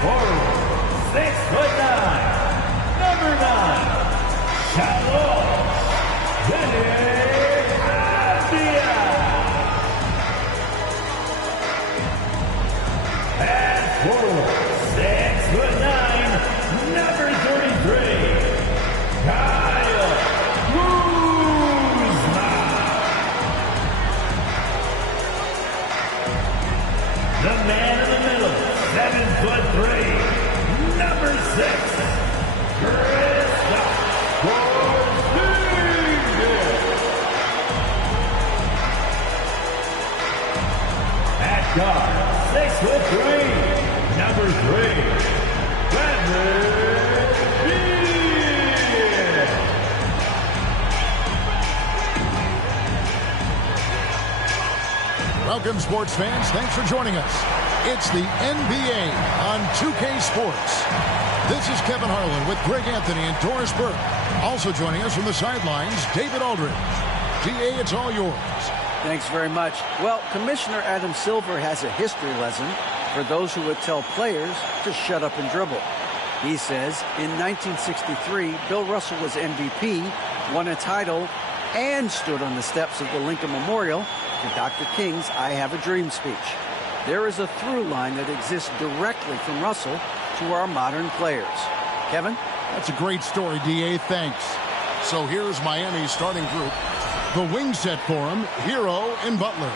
forward, 6'9", number 9, Shalom Benny-Avdia. And forward, 6'9", number 33, Kyle Kuzma. The man in the middle, 7'3", number 6, Kristaps Porzingis. At guard, 6'3", number 3, Bradley Beal. Welcome, sports fans. Thanks for joining us. It's the NBA on 2K Sports. This is Kevin Harlan with Greg Anthony and Doris Burke. Also joining us from the sidelines, David Aldridge. DA, it's all yours. Thanks very much. Well, Commissioner Adam Silver has a history lesson for those who would tell players to shut up and dribble. He says in 1963, Bill Russell was MVP, won a title, and stood on the steps of the Lincoln Memorial for Dr. King's I Have a Dream speech. There is a through line that exists directly from Russell to our modern players. Kevin? That's a great story, DA. Thanks. So here's Miami's starting group. The wing set for him, Hero and Butler.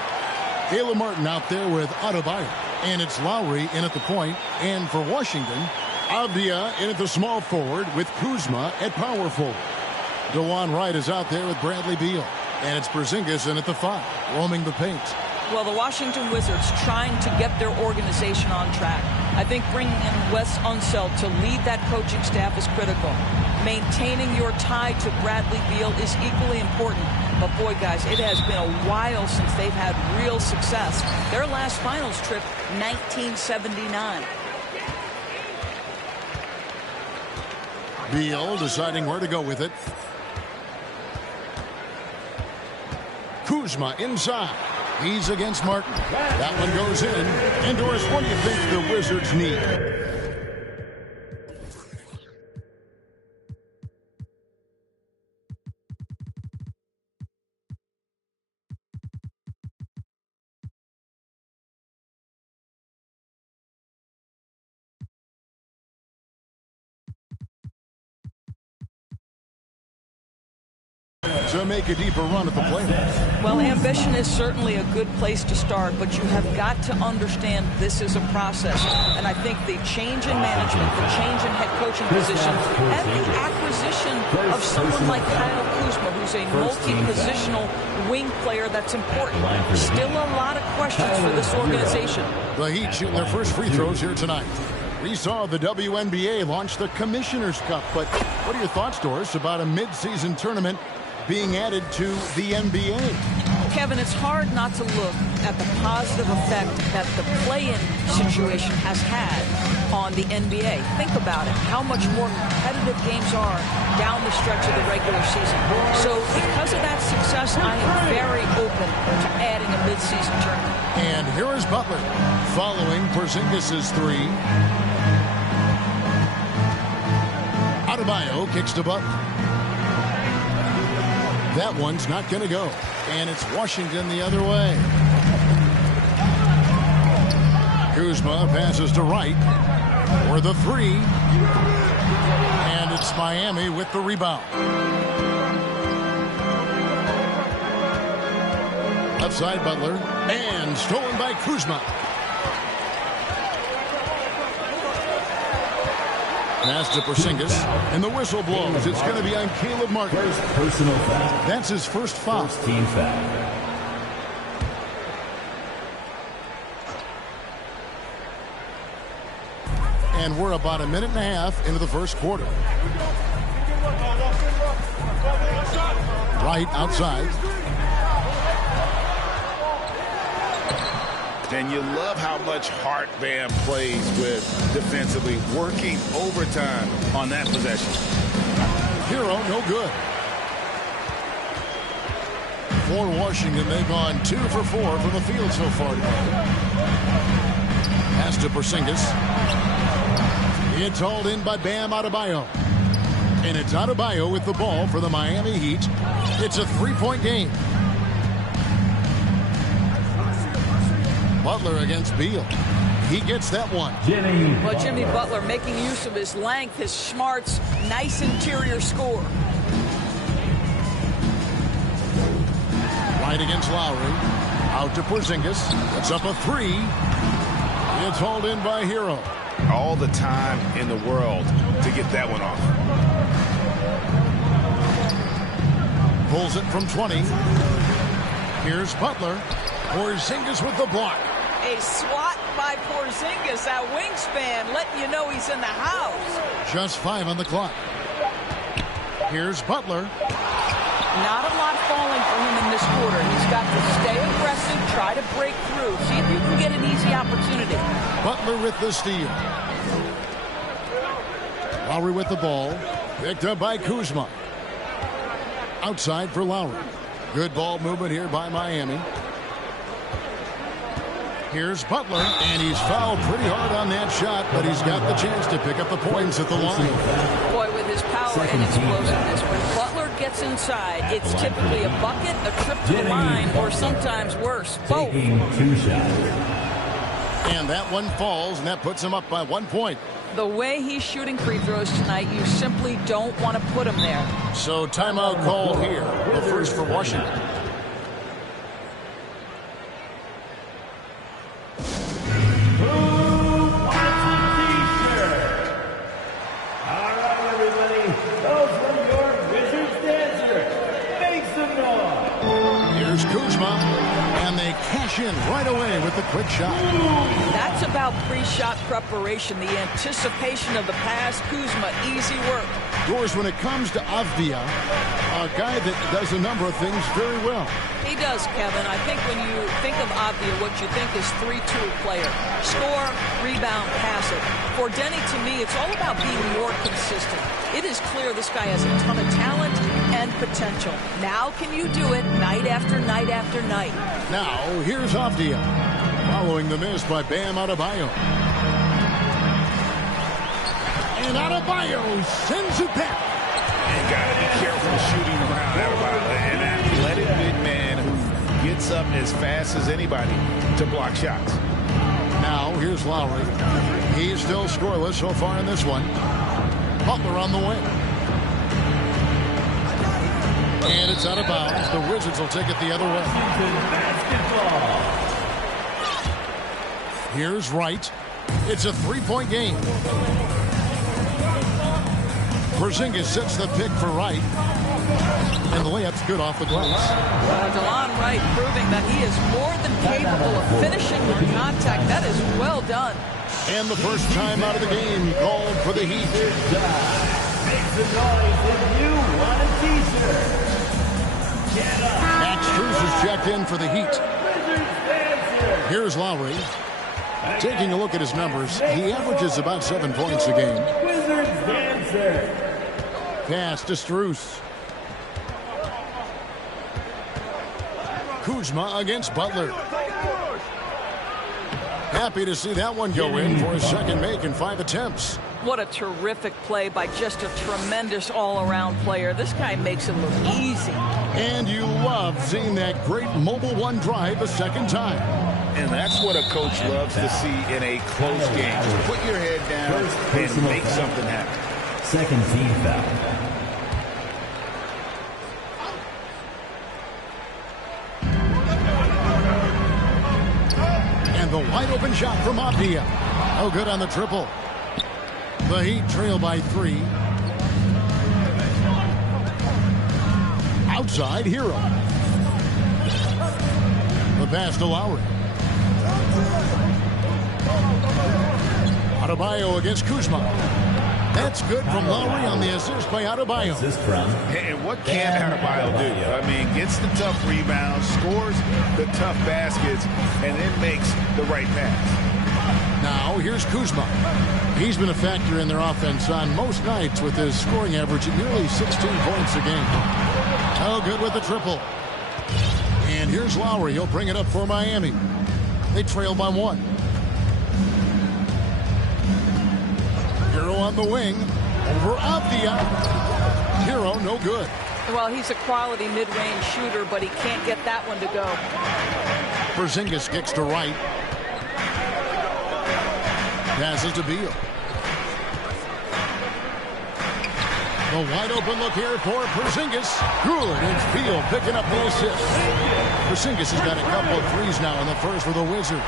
Caleb Martin out there with Adebayo. And it's Lowry in at the point. And for Washington, Avdia in at the small forward with Kuzma at power forward. DeJuan Wright is out there with Bradley Beal. And it's Porzingis in at the 5, roaming the paint. Well, the Washington Wizards trying to get their organization on track. I think bringing in Wes Unseld to lead that coaching staff is critical. Maintaining your tie to Bradley Beal is equally important. But boy, guys, it has been a while since they've had real success. Their last finals trip, 1979. Beal deciding where to go with it. Kuzma inside. He's against Martin. That one goes in. And Doris, what do you think the Wizards need? To make a deeper run at the playoffs. Well, ambition is certainly a good place to start, but you have got to understand this is a process. And I think the change in management, the change in head coaching position, and the acquisition of someone like Kyle Kuzma, who's a multi-positional wing player that's important. Still a lot of questions for this organization. The Heat shooting their first free throws here tonight. We saw the WNBA launch the Commissioner's Cup, but what are your thoughts, Doris, about a mid-season tournament being added to the NBA? Kevin, it's hard not to look at the positive effect that the play-in situation has had on the NBA. Think about it, how much more competitive games are down the stretch of the regular season. So because of that success, I am very open to adding a mid-season tournament. And here is Butler following Porzingis' 3. Adebayo kicks to Butler. That one's not going to go. And it's Washington the other way. Kuzma passes to Wright for the 3. And it's Miami with the rebound. Left side Butler. And stolen by Kuzma. Pass to Porzingis, and the whistle blows. It's going to be on Caleb Martin. First personal foul. That's his first foul. First team foul. And we're about a minute and a half into the first quarter. Right outside. And you love how much heart Bam plays with defensively, working overtime on that possession. Hero, no good. For Washington, they've gone 2 for 4 from the field so far today. Pass to Porzingis. It's hauled in by Bam Adebayo. And it's Adebayo with the ball for the Miami Heat. It's a three-point game. Butler against Beal. He gets that one. Well, Jimmy Butler making use of his length, his smarts, nice interior score. Right against Lowry. Out to Porzingis. It's up a three. It's hauled in by Hero. All the time in the world to get that one off. Pulls it from 20. Here's Butler. Porzingis with the block. A swat by Porzingis, that wingspan, letting you know he's in the house. Just 5 on the clock. Here's Butler. Not a lot falling for him in this quarter. He's got to stay aggressive, try to break through, see if you can get an easy opportunity. Butler with the steal. Lowry with the ball. Picked up by Kuzma. Outside for Lowry. Good ball movement here by Miami. Here's Butler, and he's fouled pretty hard on that shot, but he's got the chance to pick up the points at the line. Boy, with his power and explosiveness, when Butler gets inside, it's typically a bucket, a trip to the line, or sometimes worse, both. Taking 2 shots. And that one falls, and that puts him up by 1 point. The way he's shooting free throws tonight, you simply don't want to put him there. So timeout called here. The first for Washington. In right away with the quick shot. That's about pre-shot preparation, the anticipation of the pass. Kuzma, easy work. Doors, when it comes to Avdia, a guy that does a number of things very well. He does, Kevin. I think when you think of Avdia, what you think is 3-2 player. Score, rebound, pass it. For Denny, to me, it's all about being more consistent. It is clear this guy has a ton of talent and potential. Now can you do it night after night after night? Now, here's Avdia. Following the miss by Bam Adebayo. And Adebayo sends it back. You got to be careful shooting around Adebayo. An athletic big man who gets up as fast as anybody to block shots. Now, here's Lowry. He's still scoreless so far in this one. Butler on the way. And it's out of bounds. The Wizards will take it the other way. Here's Wright. It's a three-point game. Porzingis sets the pick for Wright. And the layup's good off the glass. DeLon Wright proving that he is more than capable of finishing on contact. That is well done. And the first time out of the game called for the Heat. Make the noise if you want a t-shirt. Max Strus is checked in for the Heat. Here's Lowry. Taking a look at his numbers, he averages about 7 points a game. Wizards dancer. Pass to Strus. Kuzma against Butler. Happy to see that one go in for his second make in 5 attempts. What a terrific play by just a tremendous all-around player. This guy makes it look easy. And you love seeing that great mobile one drive a second time. And that's what a coach loves to see in a close game. Just put your head down and make something happen. Second team foul. And the wide open shot from Avdia. No good on the triple. The Heat trail by 3. Outside, Hero. The pass to Lowry. Adebayo against Kuzma. That's good from Lowry on the assist by Adebayo. And what can Adebayo do? I mean, gets the tough rebounds, scores the tough baskets, and then makes the right pass. Now, here's Kuzma. He's been a factor in their offense on most nights with his scoring average at nearly 16 points a game. Oh, good with the triple. And here's Lowry. He'll bring it up for Miami. They trail by 1. on the wing for Avdia. Hero, no good. Well, he's a quality mid-range shooter, but he can't get that one to go. Porzingis kicks to right. Passes to Beal. The wide open look here for Porzingis. Good. It's Beal picking up the assist. Porzingis has got a couple of threes now in the first for the Wizards.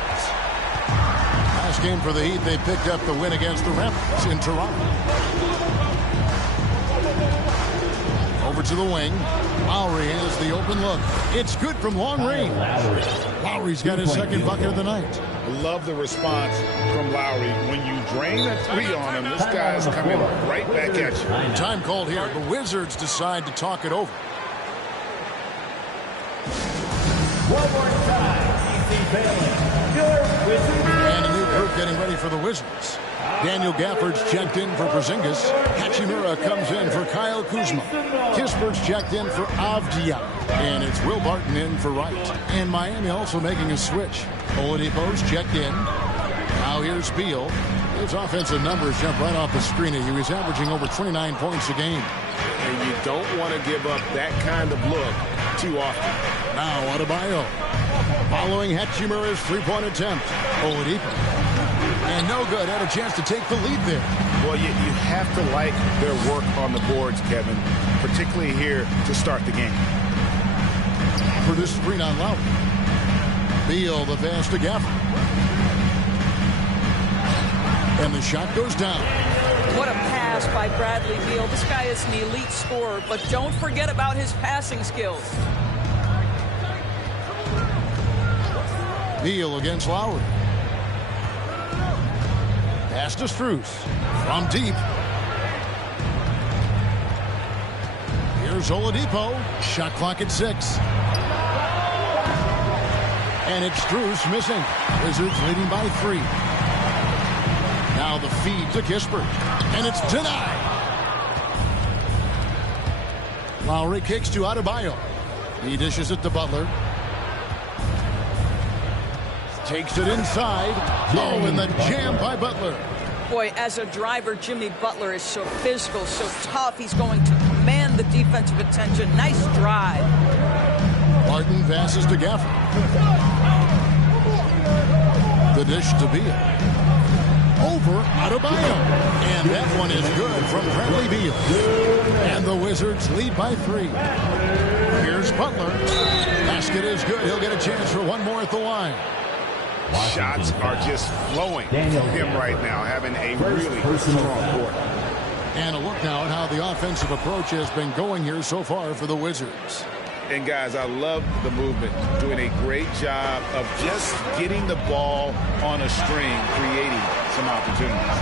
Last game for the Heat, they picked up the win against the Raptors in Toronto. Over to the wing. Lowry has the open look. It's good from long range. Lowry's got his second bucket of the night. Love the response from Lowry. When you drain a three on him, this guy's coming right back at you. Time called here. The Wizards decide to talk it over. One more time, DC Bailey, your Wizards. And a new group getting ready for the Wizards. Daniel Gafford's checked in for Porzingis. Hachimura comes in for Kyle Kuzma. Kispert's checked in for Avdia. And it's Will Barton in for Wright. And Miami also making a switch. Oladipo's checked in. Now here's Beal. His offensive numbers jump right off the screen. He was averaging over 29 points a game. And you don't want to give up that kind of look too often. Now Adebayo. Following Hachimura's three-point attempt. Oladipo. And no good. Had a chance to take the lead there. Well, you have to like their work on the boards, Kevin, particularly here to start the game. For this screen on Lowry. Beal, the pass to Gafford. And the shot goes down. What a pass by Bradley Beal. This guy is an elite scorer, but don't forget about his passing skills. Beal against Lowry. Pass to Strus from deep. Here's Oladipo. Shot clock at 6. And it's Strus missing. Wizards leading by 3. Now the feed to Kispert. And it's denied. Lowry kicks to Adebayo. He dishes it to Butler. Takes it inside. Oh, and the jam by Butler. Boy, as a driver, Jimmy Butler is so physical, so tough. He's going to command the defensive attention. Nice drive. Barton passes to Gafford. The dish to Beal. Over Adebayo. And that one is good from Bradley Beal. And the Wizards lead by 3. Here's Butler. Basket is good. He'll get a chance for one more at the line. Shots are just flowing from him right now, having a really strong quarter. And a look now at how the offensive approach has been going here so far for the Wizards. And guys, I love the movement, doing a great job of just getting the ball on a string, creating some opportunities.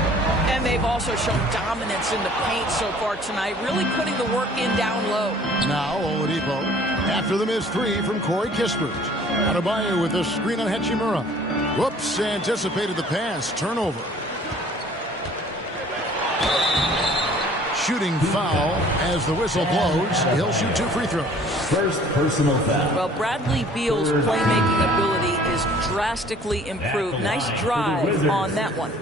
And they've also shown dominance in the paint so far tonight, really putting the work in down low. Now Oladipo after the missed 3 from Corey Kispert. Adebayo with a screen on Hachimura. Whoops, anticipated the pass. Turnover. Shooting foul as the whistle blows. He'll shoot 2 free throws. First personal foul. Well, Bradley Beal's playmaking ability is drastically improved. Nice drive on that one.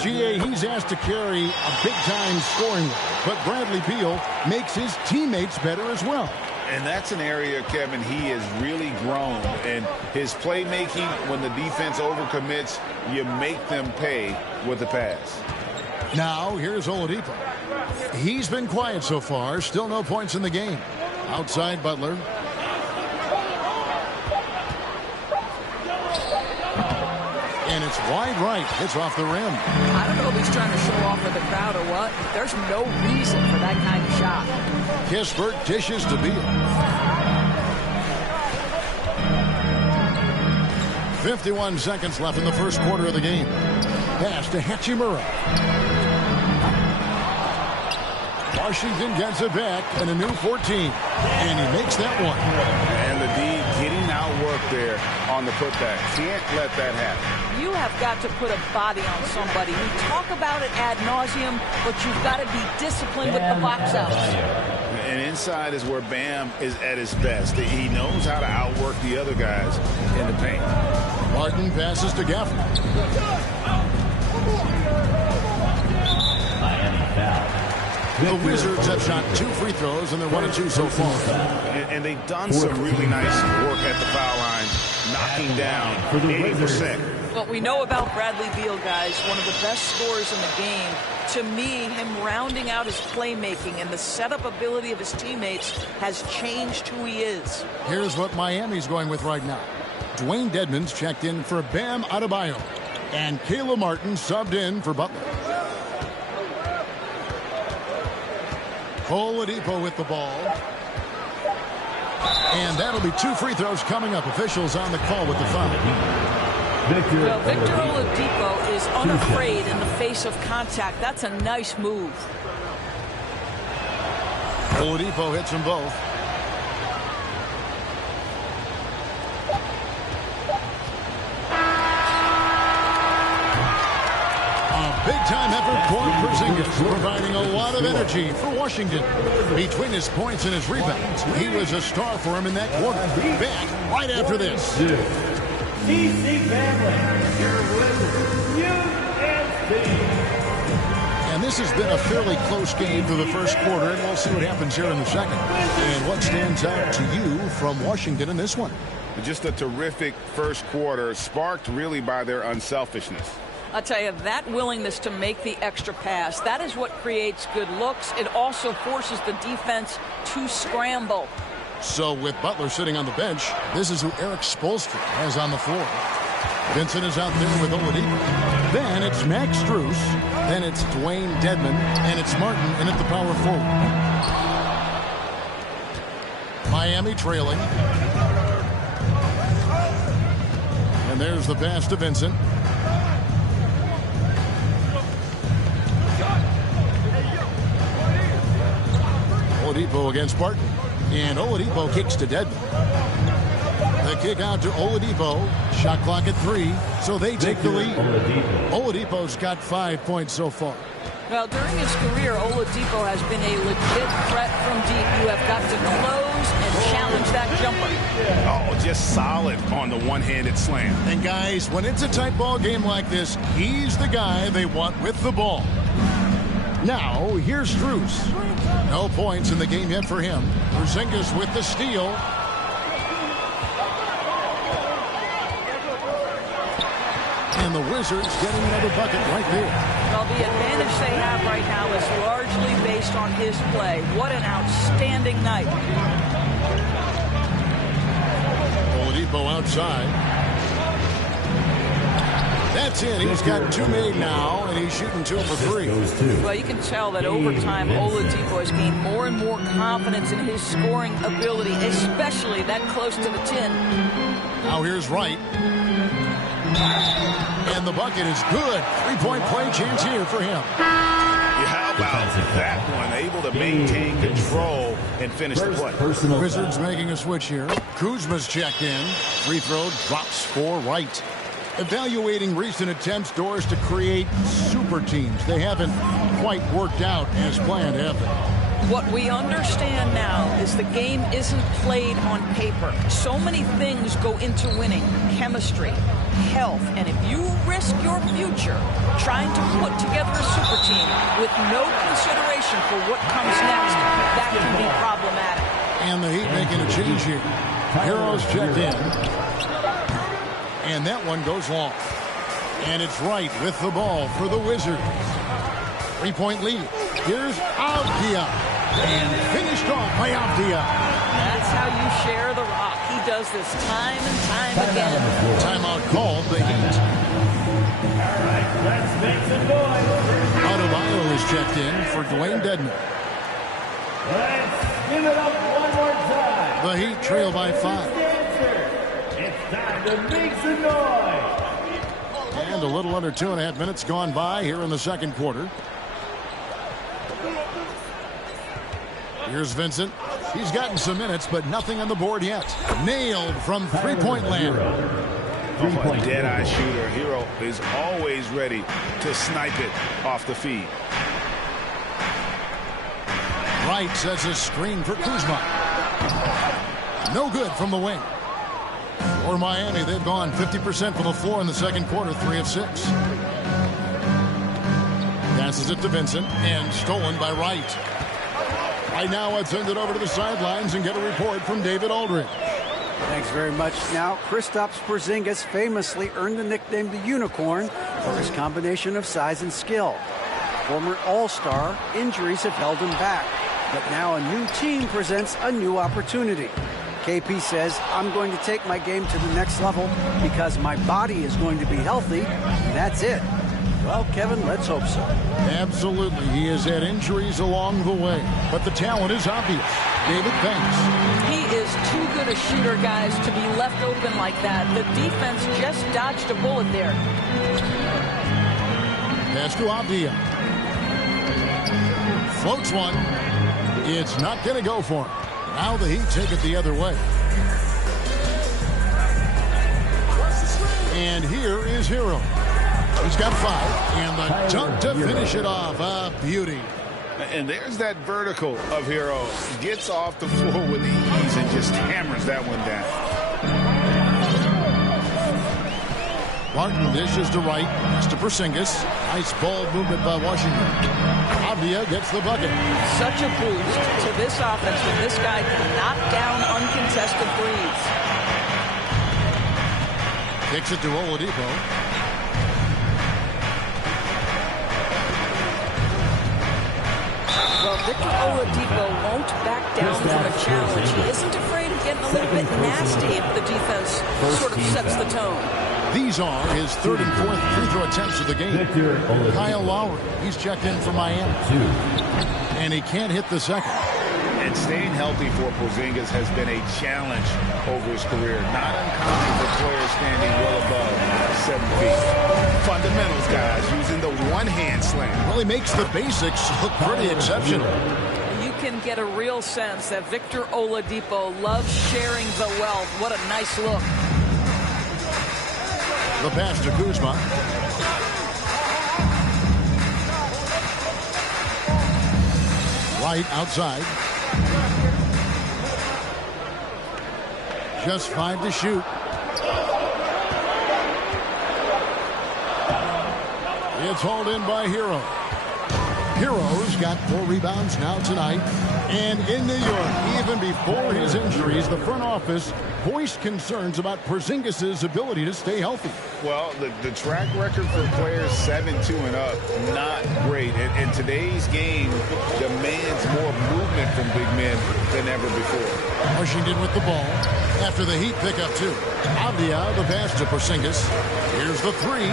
GA, he's asked to carry a big-time scoring role, but Bradley Beal makes his teammates better as well. And that's an area, Kevin, he has really grown. And his playmaking, when the defense overcommits, you make them pay with the pass. Now, here's Oladipo. He's been quiet so far. Still no points in the game. Outside Butler. And it's wide right. It's off the rim. I don't know if he's trying to show off for the crowd or what. There's no reason for that kind of shot. Kispert dishes to Beal. 51 seconds left in the first quarter of the game. Pass to Hachimura. Washington gets it back and a new 14. And he makes that one. And the D getting outworked there on the putback. Can't let that happen. You have got to put a body on somebody. We talk about it ad nauseum, but you've got to be disciplined with the box outs. And inside is where Bam is at his best. He knows how to outwork the other guys in the paint. Martin passes to Gafford. Miami The Wizards have shot 2 free throws, and they're 1 of 2 so far. And they've done some really nice work at the foul line, knocking down 80%. What we know about Bradley Beal, guys, one of the best scorers in the game. To me, him rounding out his playmaking and the setup ability of his teammates has changed who he is. Here's what Miami's going with right now. Dwayne Dedmon's checked in for Bam Adebayo, and Caleb Martin subbed in for Butler. Oladipo with the ball. And that'll be 2 free throws coming up. Officials on the call with the foul. Well, Victor Oladipo is unafraid in the face of contact. That's a nice move. Oladipo hits them both. Big-time effort for Porzingis, providing a lot of energy for Washington. Between his points and his rebounds, he was a star for him in that quarter. Back right after this. DC Family, your Wizards, UFC. And this has been a fairly close game through the first quarter, and we'll see what happens here in the second. And what stands out to you from Washington in this one? Just a terrific first quarter, sparked really by their unselfishness. I'll tell you, that willingness to make the extra pass, that is what creates good looks. It also forces the defense to scramble. So with Butler sitting on the bench, this is who Eric Spoelstra has on the floor. Vincent is out there with Oladipo. Then it's Max Strus. Then it's Dwayne Dedmon. And it's Martin in at the power forward. Miami trailing. And there's the pass to Vincent. Oladipo against Barton. And Oladipo kicks to Dedmon. The kick out to Oladipo. Shot clock at 3, so they take the lead. Oladipo's got 5 points so far. Well, during his career, Oladipo has been a legit threat from deep. You have got to close and challenge that jumper. Oh, just solid on the one-handed slam. And guys, when it's a tight ball game like this, he's the guy they want with the ball. Now, here's Strus. No points in the game yet for him. Porzingis with the steal. And the Wizards getting another bucket right there. Well, the advantage they have right now is largely based on his play. What an outstanding night. Oladipo outside. That's it. He's got 2 made now, and he's shooting 2 for 3. Well, you can tell that over time, Oladipo has gained more and more confidence in his scoring ability, especially that close to the 10. Now here's Wright. And the bucket is good. 3-point play chance here for him. Yeah, how about that one? Able to maintain control and finish the play. Wizards making a switch here. Kuzma's checked in. Free throw drops for Wright. Evaluating recent attempts, Doris, to create super teams. They haven't quite worked out as planned, have they? What we understand now is the game isn't played on paper. So many things go into winning. Chemistry, health, and if you risk your future trying to put together a super team with no consideration for what comes next, that can be problematic. And the Heat making a change here. Heroes checked in. And that one goes long. And it's Wright with the ball for the Wizards. 3-point lead. Here's Avdija. And finished off by Avdija. That's how you share the rock. He does this time and time again. Timeout called the Heat. All right, let's make some noise. Adebayo is checked in for Dwayne Dedmon. Let's give it up one more time. The Heat trail by 5. It's time to make some noise. And a little under 2.5 minutes gone by here in the second quarter. Here's Vincent. He's gotten some minutes, but nothing on the board yet. Nailed from three-point land. A dead-eye shooter. Hero is always ready to snipe it off the feed. Wright sets a screen for Kuzma. No good from the wing. For Miami, they've gone 50% from the floor in the second quarter, 3 of 6. Passes it to Vincent and stolen by Wright. Right now, let's send it over to the sidelines and get a report from David Aldridge. Thanks very much. Now, Kristaps Porzingis famously earned the nickname the Unicorn for his combination of size and skill. Former All-Star, injuries have held him back. But now a new team presents a new opportunity. KP says, I'm going to take my game to the next level because my body is going to be healthy, and that's it. Well, Kevin, let's hope so. Absolutely. He has had injuries along the way, but the talent is obvious. David, thanks. He is too good a shooter, guys, to be left open like that. The defense just dodged a bullet there. Pass to Avdia. Floats one. It's not going to go for him. Now the Heat take it the other way. And here is Hero. He's got 5. And the dunk to finish it off. A beauty. And there's that vertical of Hero. Gets off the floor with ease and just hammers that one down. Martin dishes to Wright. Pass to Porzingis. Nice ball movement by Washington. Avdia gets the bucket. Such a boost to this offense when this guy can knock down uncontested threes. Kicks it to Oladipo. Well, Victor Oladipo won't back down from a challenge. He isn't afraid of getting a little bit nasty if the defense sort of sets the tone. These are his 3rd and 4th free throw attempts of the game. Kyle Lowry, he's checked in for Miami. And he can't hit the second. And staying healthy for Porzingis has been a challenge over his career. Not uncommon for players standing well above 7 feet. Fundamentals, guys, using the one-hand slam. Well, he makes the basics look pretty exceptional. You can get a real sense that Victor Oladipo loves sharing the wealth. What a nice look. The pass to Kuzma. Right outside. Just 5 to shoot. It's hauled in by Hero. Hero's got 4 rebounds now tonight. And in New York, even before his injuries, the front office voiced concerns about Porzingis' ability to stay healthy. Well, the track record for players 7-2 and up, not great. And today's game demands more movement from big men than ever before. Washington with the ball after the Heat pick up 2. Avdia, the pass to Porzingis. Here's the 3.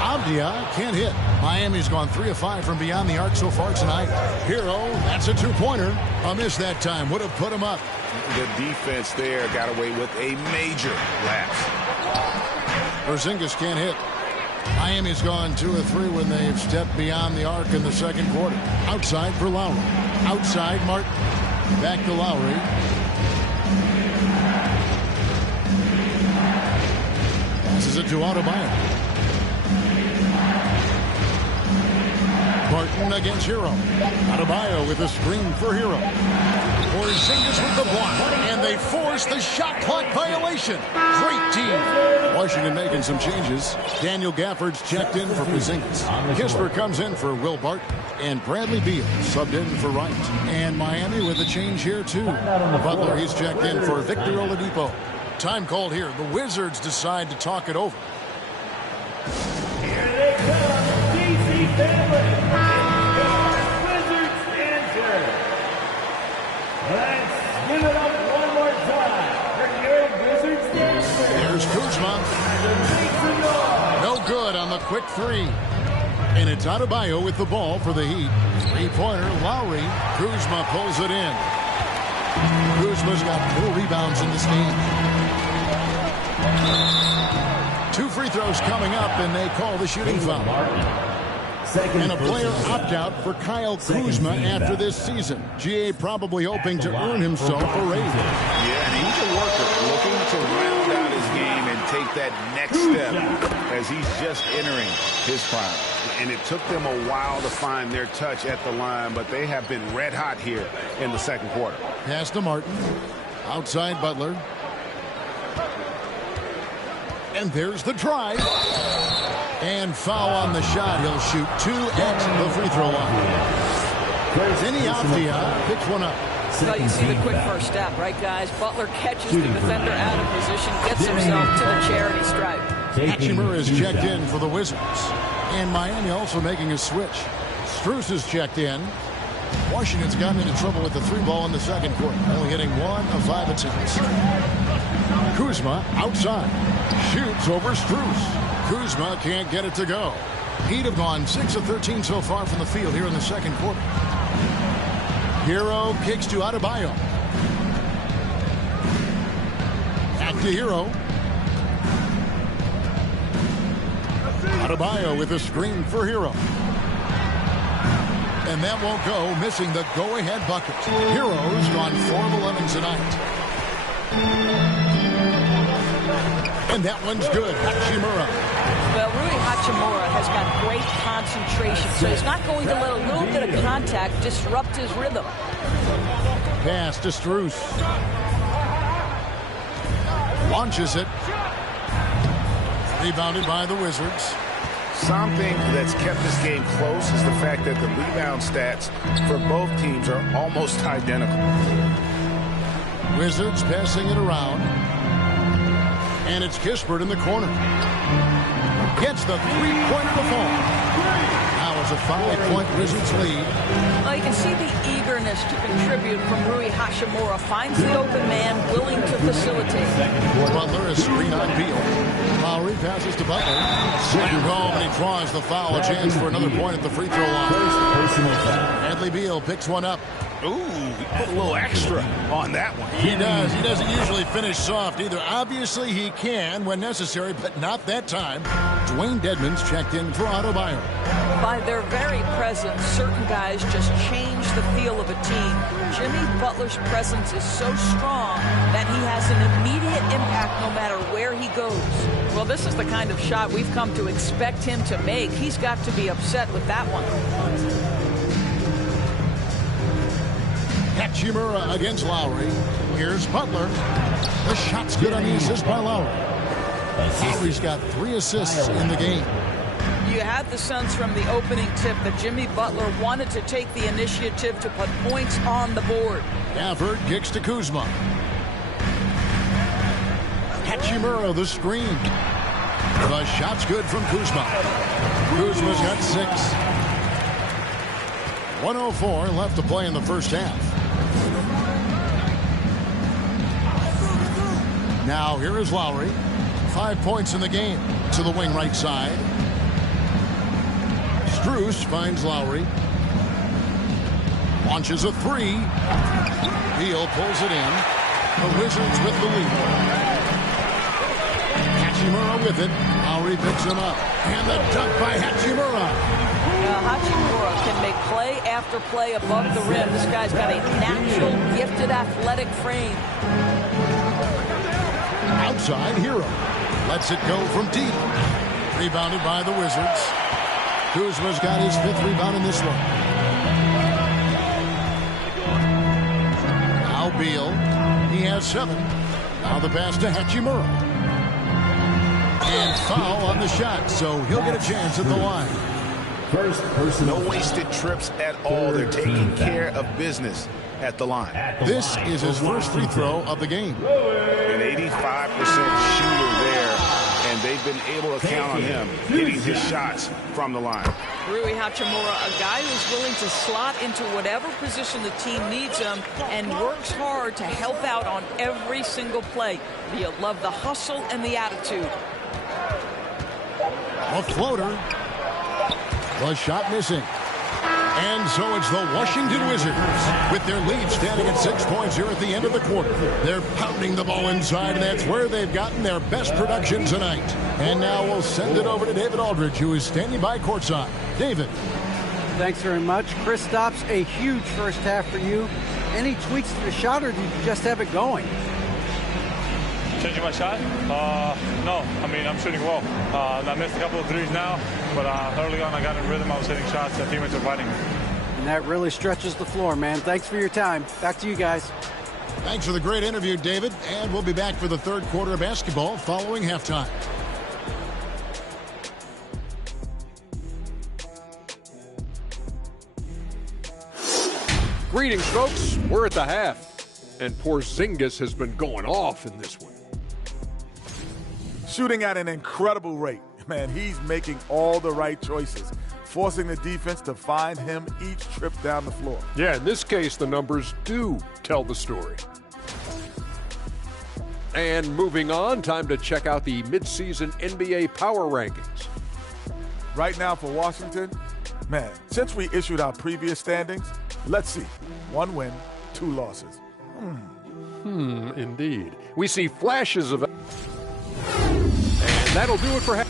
Avdia can't hit. Miami's gone 3 of 5 from beyond the arc so far tonight. Hero, that's a 2-pointer. A miss that time would have put him up. The defense there got away with a major lapse. Porzingis can't hit. Miami's gone 2 of 3 when they've stepped beyond the arc in the second quarter. Outside for Lowry. Outside Martin. Back to Lowry. Passes it to Adebayo. Martin against Hero. Adebayo with a screen for Hero. Porzingis with the block. And they force the shot clock violation. Great team. Washington making some changes. Daniel Gafford's checked in for Porzingis. Kisper comes in for Will Barton. And Bradley Beal subbed in for Wright. And Miami with a change here too. Butler, he's checked in for Victor Oladipo. Time called here. The Wizards decide to talk it over. Here they come, DC family. Wizards answer. Let's give it up one more time for your Wizards answer. There's Kuzma. No good on the quick 3. And it's Adebayo with the ball for the Heat. 3-pointer, Lowry. Kuzma pulls it in. Kuzma's got 4 rebounds in this game. 2 free throws coming up, and they call the shooting foul. And a player opt-out for Kyle Kuzma after this season. GA probably hoping to earn himself a raise. Yeah, and he's a worker looking to round out his game and take that next step as he's just entering his prime. And it took them a while to find their touch at the line, but they have been red hot here in the second quarter. Pass to Martin. Outside Butler. And there's the drive. And foul on the shot. He'll shoot 2 at the free throw line. Vinny Alfia picks one up. Well, you see the quick first step, right, guys? Butler catches the defender out of position, gets himself to the charity stripe. Hachimura is checked in for the Wizards. And Miami also making a switch. Strus is checked in. Washington's gotten into trouble with the 3-ball in the second quarter, only hitting 1 of 5 attempts. Kuzma outside. Shoots over Strus. Kuzma can't get it to go. He'd have gone 6 of 13 so far from the field here in the second quarter. Hero kicks to Adebayo. Back to Hero. Adebayo with a screen for Hero. And that won't go, missing the go-ahead bucket. Hero's gone 4 of 11 tonight. And that one's good. Hachimura. Well, Rui Hachimura has got great concentration, so he's not going to let a little bit of contact disrupt his rhythm. Pass to Strus. Launches it. Rebounded by the Wizards. Something that's kept this game close is the fact that the rebound stats for both teams are almost identical. Wizards passing it around. And it's Kispert in the corner. Gets the three-pointer to fall. Now it's a 5-point Wizards lead. Well, you can see the eagerness to contribute from Rui Hachimura. Finds the open man, willing to facilitate. Butler is screen on Beal. Lowry passes to Butler. Second home, and he draws the foul. A chance for another point at the free throw line. Bradley Beal picks one up. Ooh, he put a little extra on that one. He does. He doesn't usually finish soft either. Obviously, he can when necessary, but not that time. Dwayne Dedmon's checked in for Adebayo. By their very presence, certain guys just change the feel of a team. Jimmy Butler's presence is so strong that he has an immediate impact no matter where he goes. Well, this is the kind of shot we've come to expect him to make. He's got to be upset with that one. Hachimura against Lowry. Here's Butler. The shot's good on the assist by Lowry. Lowry's got 3 assists in the game. You had the sense from the opening tip that Jimmy Butler wanted to take the initiative to put points on the board. Gafford kicks to Kuzma. Hachimura the screen. The shot's good from Kuzma. Kuzma's got 6. 1:04 left to play in the first half. Now here is Lowry. 5 points in the game. To the wing right side. Strus finds Lowry. Launches a 3. Beal pulls it in. The Wizards with the lead. Hachimura with it. Lowry picks him up. And the dunk by Hachimura. Hachimura can make play after play above the rim. This guy's got a natural, gifted, athletic frame. Outside, Hero. Lets it go from deep. Rebounded by the Wizards. Kuzma's got his 5th rebound in this one. Now Beal. He has 7. Now the pass to Hachimura. And foul on the shot, so he'll get a chance at the line. No wasted trips at all. They're taking care of business at the line. This is his first free throw of the game. An 85% shooter there, and they've been able to count on him hitting his shots from the line. Rui Hachimura, a guy who's willing to slot into whatever position the team needs him and works hard to help out on every single play. You love the hustle and the attitude. A floater. The shot missing. And so it's the Washington Wizards with their lead standing at 6 points here at the end of the quarter. They're pounding the ball inside, and that's where they've gotten their best production tonight. And now we'll send it over to David Aldridge, who is standing by courtside. David. Thanks very much. Kristaps, a huge first half for you. Any tweaks to the shot, or did you just have it going? Changing my shot? No. I mean, I'm shooting well. I missed a couple of threes now, but early on I got in rhythm. I was hitting shots that teammates are fighting. And that really stretches the floor, man. Thanks for your time. Back to you guys. Thanks for the great interview, David. And we'll be back for the third quarter of basketball following halftime. Greetings, folks. We're at the half, and Porzingis has been going off in this one. Shooting at an incredible rate. Man, he's making all the right choices, forcing the defense to find him each trip down the floor. Yeah, in this case, the numbers do tell the story. And moving on, time to check out the midseason NBA power rankings. Right now for Washington, man, since we issued our previous standings, let's see. 1 win, 2 losses. Indeed. We see flashes of... And that'll do it for...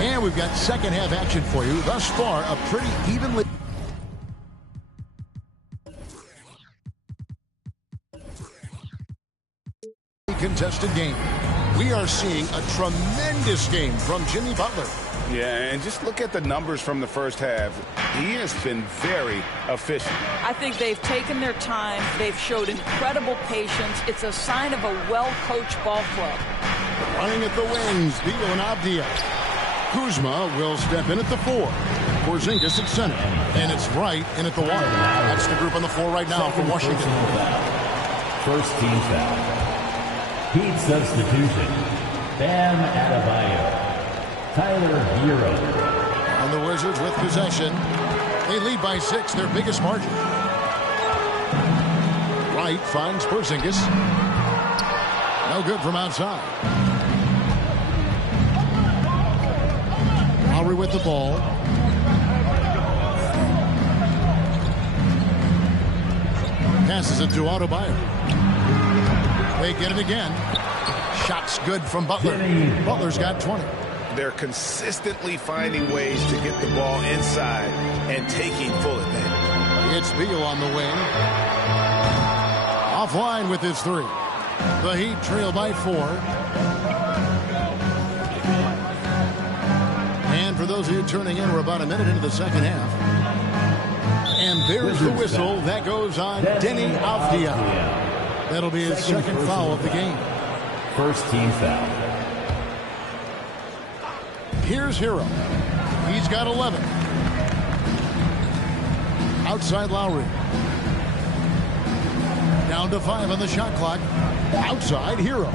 And we've got second half action for you. Thus far, a pretty evenly contested game. We are seeing a tremendous game from Jimmy Butler. Yeah, and just look at the numbers from the first half. He has been very efficient. I think they've taken their time. They've showed incredible patience. It's a sign of a well-coached ball club. Running at the wings, Beal and Avdia. Kuzma will step in at the 4. Porzingis at center. And it's right in at the 1. That's the group on the floor right now for Washington. First team foul. Heat substitution. Bam Adebayo. Tyler Hero. And the Wizards with possession. They lead by 6, their biggest margin. Wright finds Porzingis. No good from outside. Lowry with the ball. Passes it to Adebayo. They get it again. Shots good from Butler. Butler's got 20. They're consistently finding ways to get the ball inside and taking full advantage. It's Beal on the wing. Offline with his 3. The Heat trail by 4. And for those of you turning in, we're about a minute into the second half. And there's the whistle. That goes on Denny Avdia. That'll be his second foul of the game. First team foul. Here's Hero. He's got 11. Outside Lowry. Down to 5 on the shot clock. Outside Hero.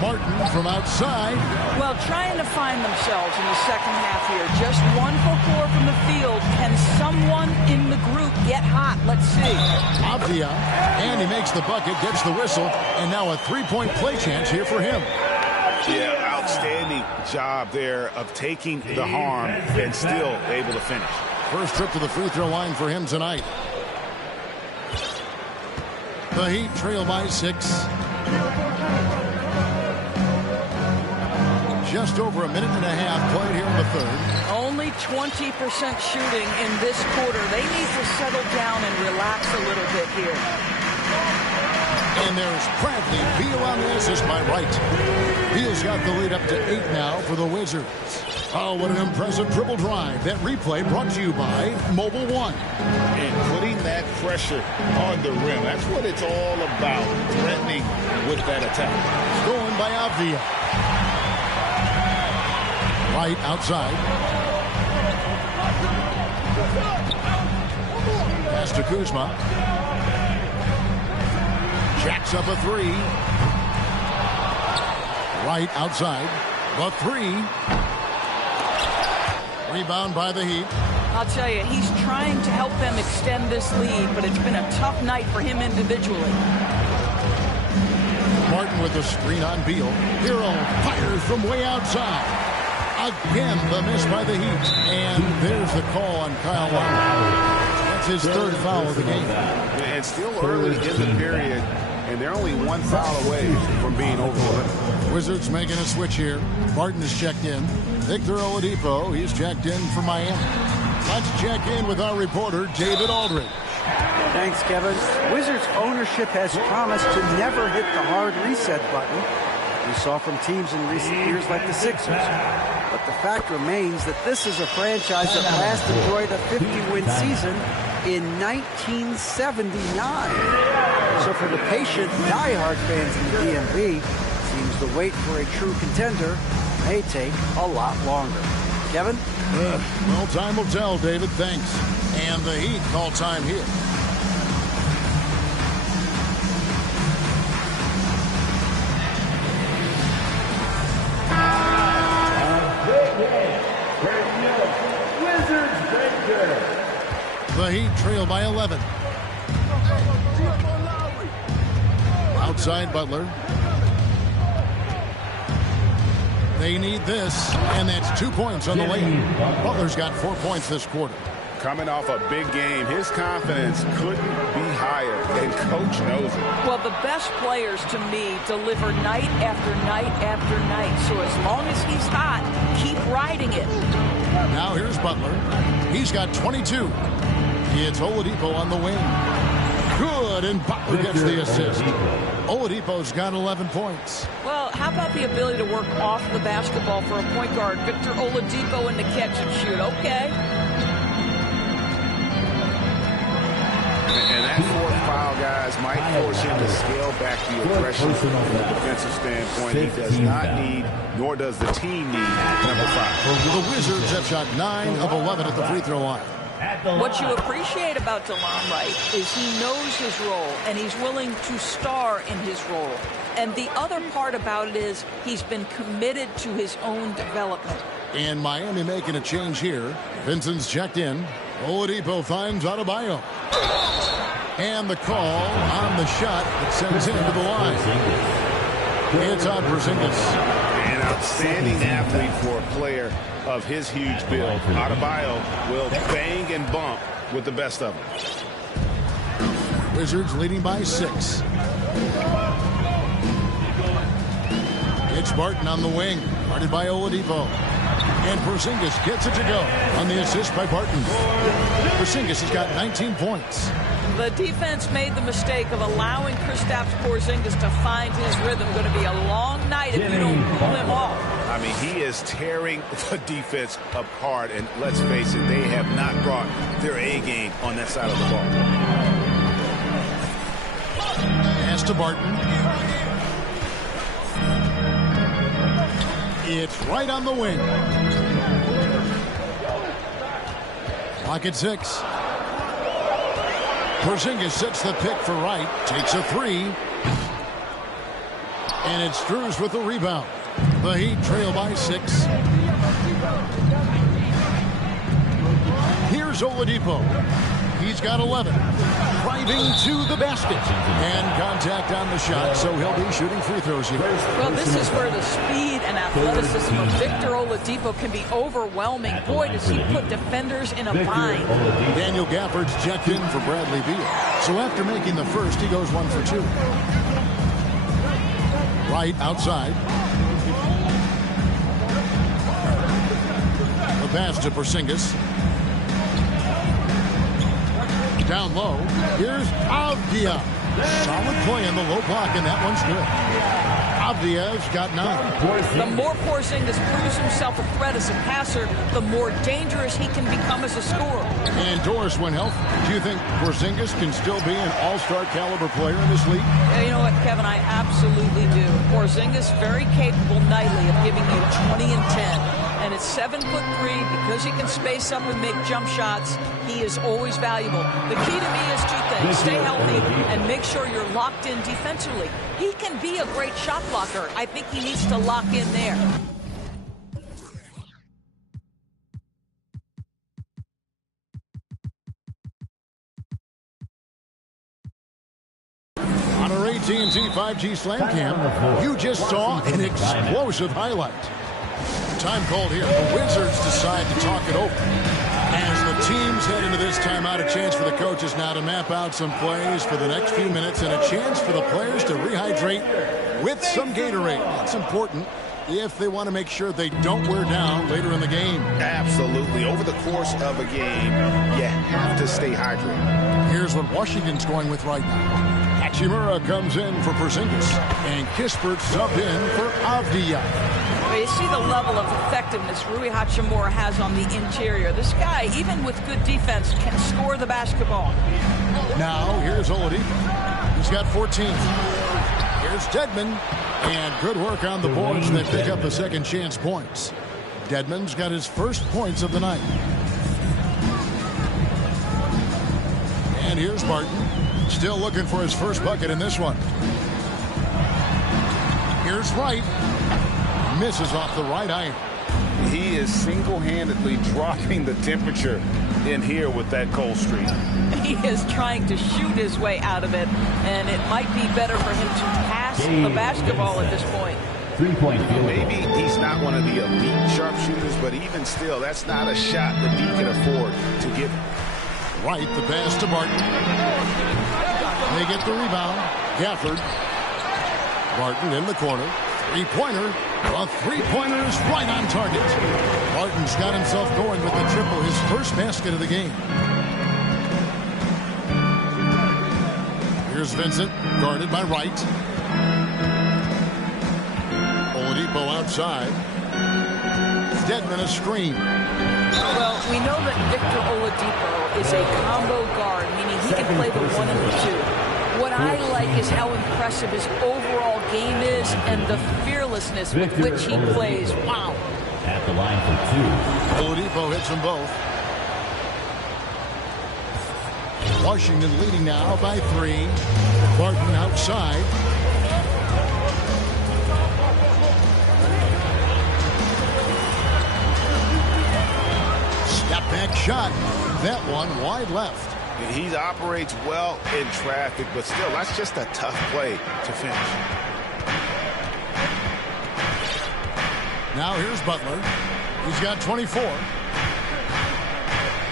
Martin from outside. Well, trying to find themselves in the second half here. Just 1 for 4 from the field. Can someone in the group get hot? Let's see. Avdia. And he makes the bucket, gets the whistle, and now a 3-point play chance here for him. Yeah, outstanding job there of taking the harm and still able to finish. First trip to the free throw line for him tonight. The Heat trail by 6. Just over a minute and a half played here in the third. Only 20% shooting in this quarter. They need to settle down and relax a little bit here. And there's Bradley Beal on the assist by Wright. Beal's got the lead up to 8 now for the Wizards. Oh, what an impressive dribble drive. That replay brought to you by Mobile One. And putting that pressure on the rim. That's what it's all about, threatening with that attack. Going by Avdia. Right outside. Pass to Kuzma. Jacks up a 3. Right outside. The 3. Rebound by the Heat. I'll tell you, he's trying to help them extend this lead, but it's been a tough night for him individually. Martin with the screen on Beal. Hero fires from way outside. Again, the miss by the Heat. And there's the call on Kyle Lowry. That's his 3rd foul of the game. And still early in the period, and they're only 1 foul away from being overlooked. Wizards making a switch here. Martin is checked in. Victor Oladipo, he's checked in for Miami. Let's check in with our reporter, David Aldridge. Thanks, Kevin. Wizards ownership has promised to never hit the hard reset button we saw from teams in recent years like the Sixers. But the fact remains that this is a franchise that last enjoyed a 50-win season in 1979. So for the patient, diehard fans in the DMV, Seems the wait for a true contender may take a lot longer. Kevin? Well, time will tell, David. Thanks. And the Heat call time here. The Heat trail by 11. Outside Butler. They need this, and that's 2 points on the way. Butler's got 4 points this quarter. Coming off a big game, his confidence couldn't be higher, and Coach knows it. Well, the best players, to me, deliver night after night after night. So as long as he's hot, keep riding it. Now here's Butler. He's got 22. It's Oladipo on the wing. Good, and Butler gets the assist. Oladipo's got 11 points. Well, how about the ability to work off the basketball for a point guard? Victor Oladipo in the catch and shoot. Okay. And that fourth foul, guys, might force him to scale back the aggression from a defensive standpoint. He does not need, nor does the team need, number 5. The Wizards have shot 9 of 11 at the free throw line. What you appreciate about DeLon Wright is he knows his role, and he's willing to star in his role. And the other part about it is he's been committed to his own development. And Miami making a change here. Vincent's checked in. Oladipo finds Adebayo. And the call on the shot that sends him to the line. It's on Porzingis. An outstanding athlete for a player of his huge build. Adebayo will bang and bump with the best of them. Wizards leading by 6. It's Barton on the wing, guarded by Oladipo. And Porzingis gets it to go on the assist by Barton. Porzingis has got 19 points. The defense made the mistake of allowing Kristaps Porzingis to find his rhythm. Going to be a long night if you don't pull him off. I mean, he is tearing the defense apart, and let's face it, they have not brought their A game on that side of the ball. Pass to Barton. It's right on the wing. Clock at 6. Porzingis sets the pick for Wright. Takes a 3. And it's Strus with the rebound. The Heat trail by 6. Here's Oladipo. He's got 11. Driving to the basket. And contact on the shot, so he'll be shooting free throws here. Well, this is where the speed and athleticism of Victor Oladipo can be overwhelming. Boy, does he put defenders in a bind. Daniel Gafford's checked in for Bradley Beal. So after making the first, he goes 1 for 2. Right outside. The pass to Porzingis. Down low. Here's Avdija. Solid play in the low block, and that one's good. Avdija's got 9. The more Porzingis proves himself a threat as a passer, the more dangerous he can become as a scorer. And Doris, when healthy, do you think Porzingis can still be an all-star caliber player in this league? You know what, Kevin, I absolutely do. Porzingis very capable nightly of giving you 20 and 10. And at 7'3", because he can space up and make jump shots, he is always valuable. The key to me is 2 things. Stay healthy and make sure you're locked in defensively. He can be a great shot blocker. I think he needs to lock in there. On our AT&T 5G Slam Cam, you just saw an explosive highlight. Time called here. The Wizards decide to talk it over. As the teams head into this timeout, a chance for the coaches now to map out some plays for the next few minutes and a chance for the players to rehydrate with some Gatorade. That's important if they want to make sure they don't wear down later in the game. Absolutely. Over the course of a game, you have to stay hydrated. Here's what Washington's going with right now. Hachimura comes in for Porzingis, and Kispert subbed in for Avdija. Well, you see the level of effectiveness Rui Hachimura has on the interior. This guy, even with good defense, can score the basketball. Now, here's Oladipo. He's got 14. Here's Dedmon. And good work on the boards. They pick up the second chance points. Dedmon's got his first points of the night. And here's Martin. Still looking for his first bucket in this one. Here's Wright. Misses off the right iron. He is single-handedly dropping the temperature in here with that cold streak. He is trying to shoot his way out of it, and it might be better for him to pass the basketball at this point. 3-point field. Maybe he's not one of the elite sharpshooters, but even still, that's not a shot that he can afford to give. Wright, the pass to Martin. They get the rebound. Gafford. Martin in the corner. Three-pointer. A three-pointer is right on target. Martin's got himself going with the triple, his first basket of the game. Here's Vincent, guarded by Wright. Oladipo outside. Dedmon a screen. Well, we know that Victor Oladipo is a combo guard, meaning he can play the 1 and the 2. What I like is how impressive his overall game is and the fearlessness with which he plays. Wow. At the line for 2. Oladipo hits them both. Washington leading now by 3. Barton outside. Step back shot. That one wide left. He operates well in traffic, but still, that's just a tough play to finish. Now here's Butler. He's got 24.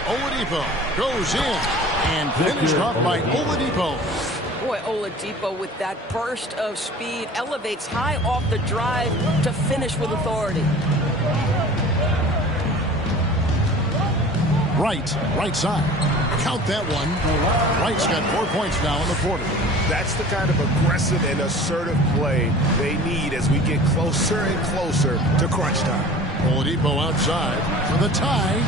Oladipo goes in and finished off by Oladipo. Boy, Oladipo with that burst of speed elevates high off the drive to finish with authority. Right side. Count that one. Wright's got 4 points now in the quarter. That's the kind of aggressive and assertive play they need as we get closer and closer to crunch time. Oladipo outside for the tie.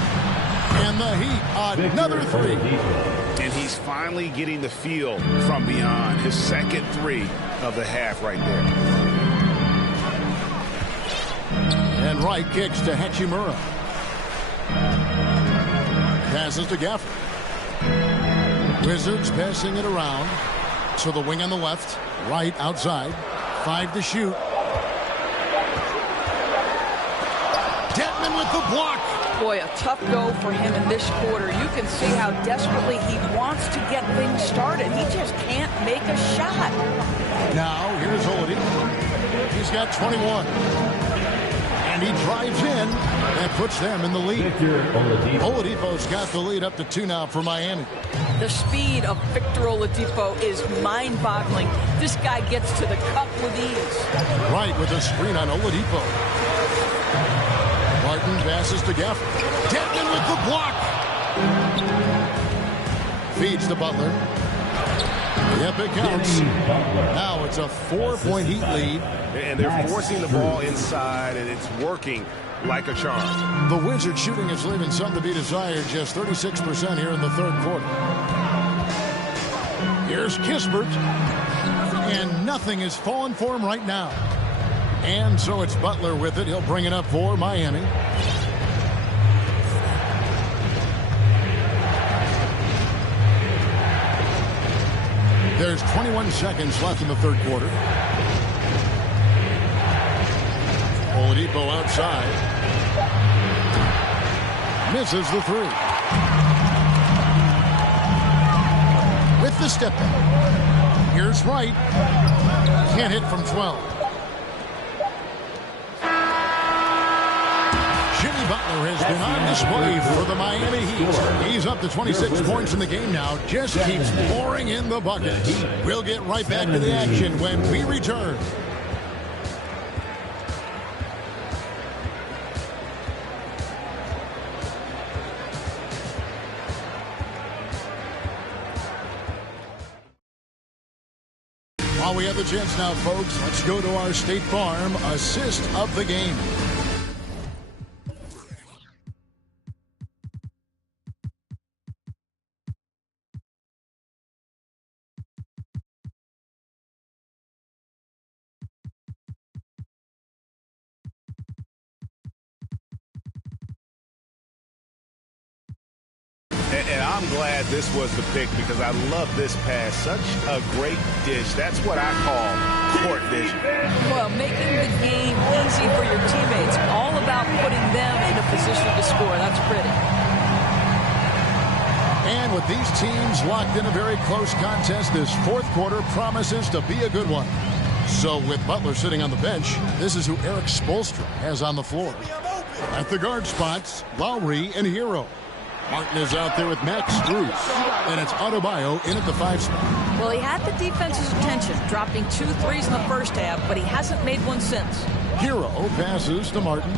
And the Heat, another 3. And he's finally getting the feel from beyond. His second 3 of the half right there. And Wright kicks to Hachimura. Passes to Gafford. Wizards passing it around. So the wing on the left. Wright outside. 5 to shoot. Dedmon with the block. Boy, a tough go for him in this quarter. You can see how desperately he wants to get things started. He just can't make a shot. Now, here's Oladipo. He's got 21. And he drives in. That puts them in the lead. Oladipo's got the lead up to 2 now for Miami. The speed of Victor Oladipo is mind-boggling. This guy gets to the cup with ease. Wright with a screen on Oladipo. Martin passes to Gafford. Dedmon with the block. Feeds to Butler. Yep, it counts. Now it's a 4-point Heat lead. And they're forcing the ball inside, and it's working like a charm. The Wizards shooting is leaving some to be desired. Just 36% here in the third quarter. Here's Kispert. And nothing is falling for him right now. And so it's Butler with it. He'll bring it up for Miami. There's 21 seconds left in the third quarter. Oladipo outside. Misses the 3. With the step back. Here's Wright. Can't hit from 12. Jimmy Butler has been on display for the Miami Heat. He's up to 26 points in the game now. Just keeps pouring in the buckets. We'll get right back to the action when we return. While we have the chance now, folks, let's go to our State Farm assist of the game. I'm glad this was the pick because I love this pass. Such a great dish. That's what I call court vision. Well, making the game easy for your teammates. All about putting them in a position to score. That's pretty. And with these teams locked in a very close contest, this fourth quarter promises to be a good one. So with Butler sitting on the bench, this is who Erik Spoelstra has on the floor. At the guard spots, Lowry and Hero. Martin is out there with Max Strus. And it's Adebayo in at the 5 spot. Well, he had the defense's attention, dropping 2 threes in the first half, but he hasn't made one since. Hero passes to Martin.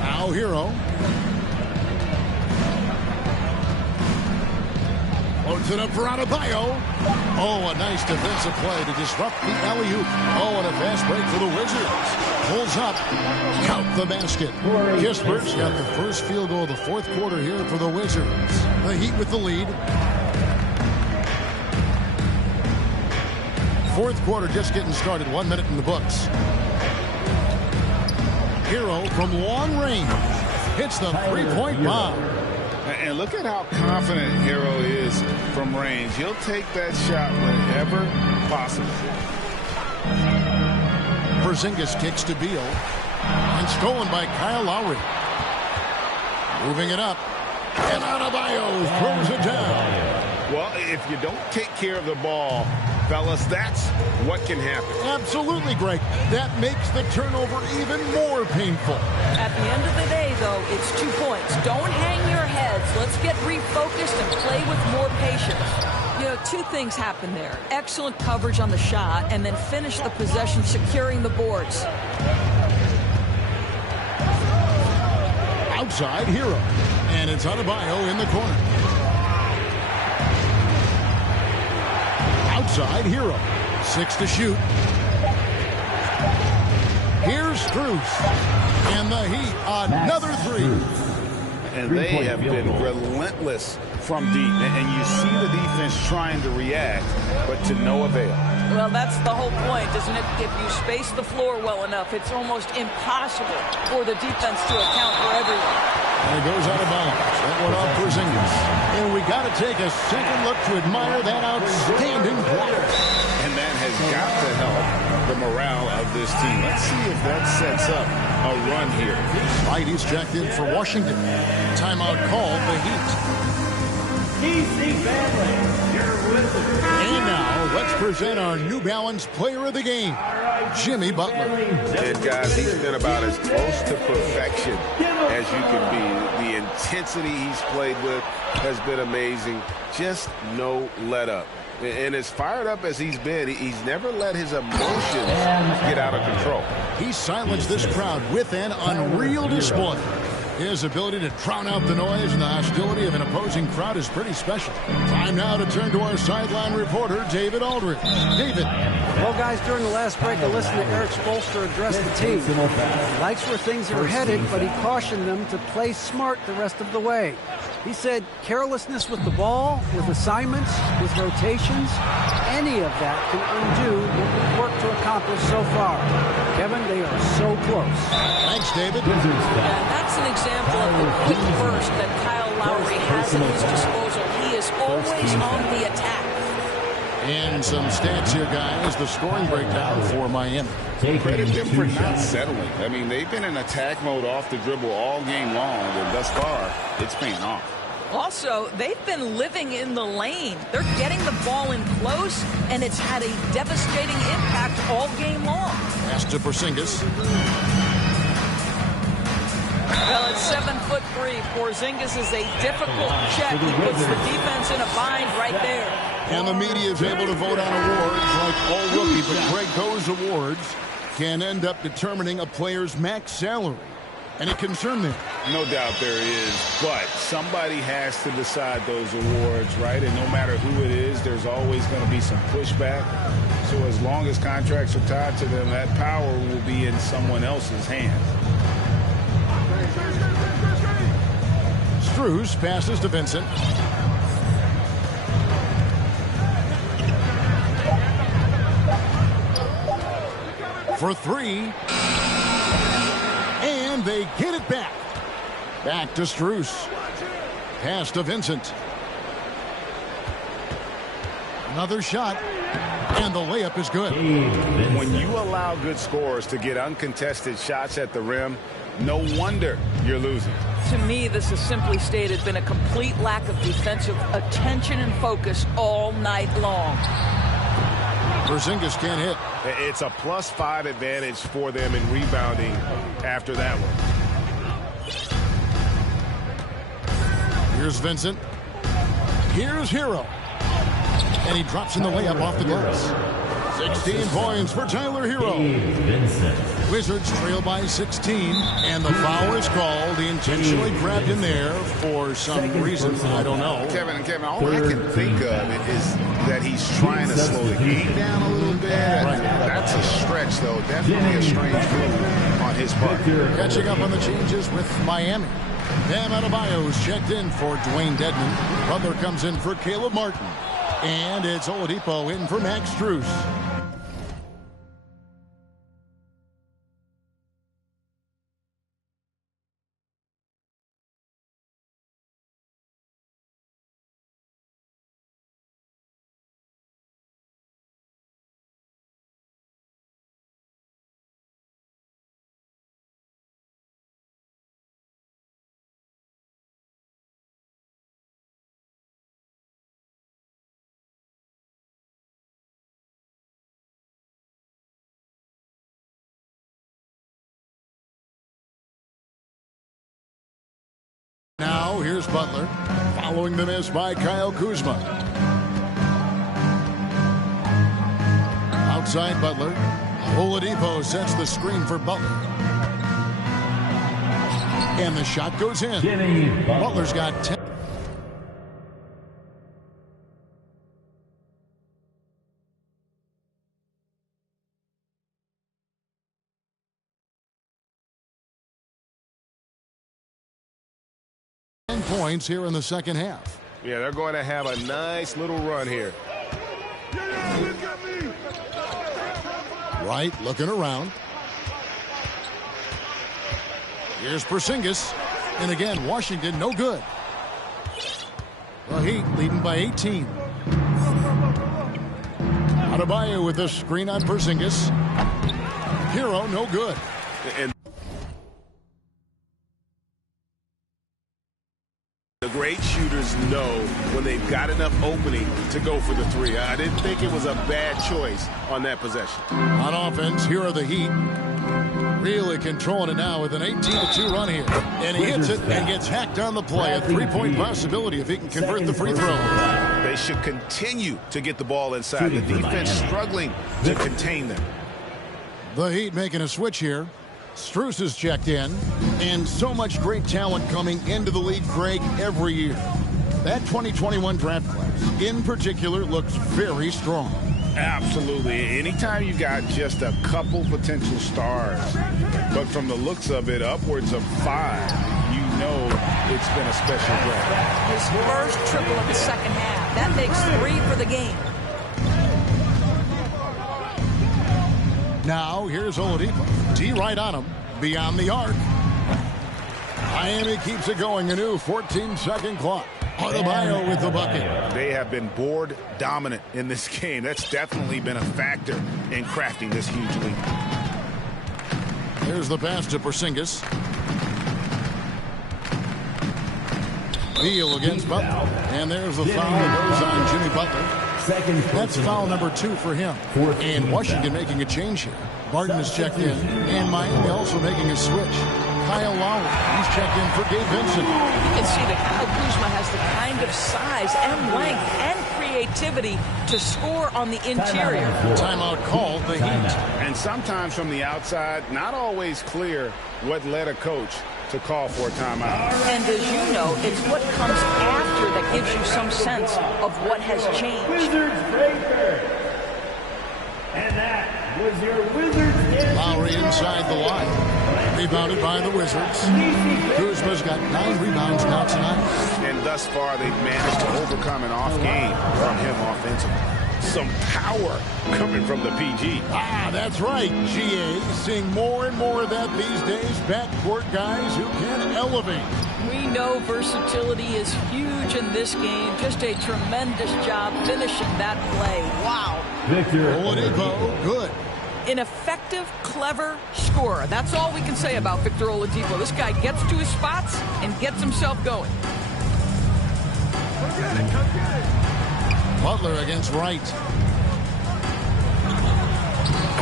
Now Hero. Loads it up for Adebayo. Oh, a nice defensive play to disrupt the alley-oop. Oh, and a fast break for the Wizards. Pulls up. Count the basket. Kispert's got the first field goal of the fourth quarter here for the Wizards. The Heat with the lead. Fourth quarter just getting started. 1 minute in the books. Hero from long range hits the three-point bomb. And look at how confident Hero is from range. He'll take that shot whenever possible. Porzingis kicks to Beal. And stolen by Kyle Lowry. Moving it up. And Adebayo throws it down. Well, if you don't take care of the ball, fellas, that's what can happen. Absolutely, Greg. That makes the turnover even more painful. At the end of the day, though, it's 2 points. Don't hang your heads. Let's get refocused and play with more patience. You know, 2 things happen there. Excellent coverage on the shot, and then finish the possession securing the boards. Outside, Hero. And it's Adebayo in the corner. Outside, Hero. 6 to shoot. Here's Strus. And the Heat, another 3. And they have been relentless from deep. And you see the defense trying to react, but to no avail. Well, that's the whole point, isn't it? If you space the floor well enough, it's almost impossible for the defense to account for everyone. And it goes out of bounds. That one off Porzingis. And we got to take a second look to admire that outstanding block. And that has got to help the morale of this team. Let's see if that sets up a run here. Spidey's checked in for Washington. Timeout called the Heat. And now, let's present our New Balance player of the game, Jimmy Butler. And guys, he's been about as close to perfection as you can be. The intensity he's played with has been amazing. Just no let up. And as fired up as he's been, he's never let his emotions get out of control. He silenced this crowd with an unreal display. His ability to drown out the noise and the hostility of an opposing crowd is pretty special. Time now to turn to our sideline reporter, David Aldridge. David. Well, guys, during the last break, I listened to Erik Spoelstra address the team. He likes where things are headed, but he cautioned them to play smart the rest of the way. He said carelessness with the ball, with assignments, with rotations, any of that can undo what we've worked to accomplish so far. Kevin, they are so close. Thanks, David. Yeah, that's an example of the quick burst that Kyle Lowry has at his disposal. He is always on the attack. And some stats here, guys. The scoring breakdown for Miami. Credit them for not settling. I mean, they've been in attack mode off the dribble all game long, and thus far, it's paying off. Also, they've been living in the lane. They're getting the ball in close, and it's had a devastating impact all game long. Pass to Porzingis. Well, it's 7'3". Porzingis is a difficult check. He puts the defense in a bind right there. And the media is able to vote on awards like all rookie, but Greg, those awards can end up determining a player's max salary. Any concern there? No doubt there is, but somebody has to decide those awards, right? And no matter who it is, there's always going to be some pushback. So as long as contracts are tied to them, that power will be in someone else's hands. Strus passes to Vincent. For 3. And they get it back. Back to Strus. Pass to Vincent. Another shot. And the layup is good. When you allow good scorers to get uncontested shots at the rim, no wonder you're losing. To me, this has simply stated been a complete lack of defensive attention and focus all night long. Porzingis can't hit. It's a +5 advantage for them in rebounding after that one. Here's Vincent. Here's Hero. And he drops in the layup off the glass. 16 points for Tyler Hero. Wizards trail by 16, and the foul is called. He intentionally grabbed in there for some reason. I don't know. Kevin, all I can think of is that he's trying to slow the game down a little bit. That's a stretch, though. Definitely a strange move on his part. Catching up on the changes with Miami. Bam Adebayo is checked in for Dwayne Dedmon. Butler comes in for Caleb Martin. And it's Oladipo in for Max Strus. Now, here's Butler, following the miss by Kyle Kuzma. Outside Butler, Oladipo sets the screen for Butler. And the shot goes in. Butler's got 10. Points here in the second half. Yeah, they're going to have a nice little run here. Wright looking around. Here's Porzingis. And again, Washington no good. The Heat leading by 18. Adebayo with the screen on Porzingis. Hero no good. And the great shooters know when they've got enough opening to go for the three. I didn't think it was a bad choice on that possession. On offense, here are the Heat. Really controlling it now with an 18-2 run here. And he hits it and gets hacked on the play. A three-point possibility if he can convert the free throw. They should continue to get the ball inside. The defense struggling to contain them. The Heat making a switch here. Strus is checked in, and so much great talent coming into the league, Greg, every year. That 2021 draft class, in particular, looks very strong. Absolutely. Anytime you got just a couple potential stars, but from the looks of it, upwards of 5, you know it's been a special draft. His first triple of the second half. That makes 3 for the game. Now, here's Oladipo. D right on him, beyond the arc. Miami keeps it going, a new 14-second clock. Adebayo with the bucket. They have been board dominant in this game. That's definitely been a factor in crafting this huge lead. There's the pass to Porzingis. Beal against Butler. And there's the foul that goes on Jimmy Butler. That's foul number 2 for him. And Washington making a change here. Martin is checked in. And Miami also making a switch. Kyle Lowry, he's checked in for Gabe Vincent. You can see that Kyle Kuzma has the kind of size and length and creativity to score on the interior. Timeout called the Heat. And sometimes from the outside, not always clear what led a coach to call for a timeout. And as you know, it's what comes after that gives you some sense of what has changed. Wizards breaker. And that was your Wizards. Lowry inside the line. Rebounded by the Wizards. Kuzma's got 9 rebounds now tonight. And thus far, they've managed to overcome an off game from him offensively. some power coming from the PG. Ah, that's right, GA. Seeing more and more of that these days. Backcourt guys who can elevate. We know versatility is huge in this game. Just a tremendous job finishing that play. Wow. Victor Oladipo, good. An effective, clever scorer. That's all we can say about Victor Oladipo. This guy gets to his spots and gets himself going. Butler against Wright.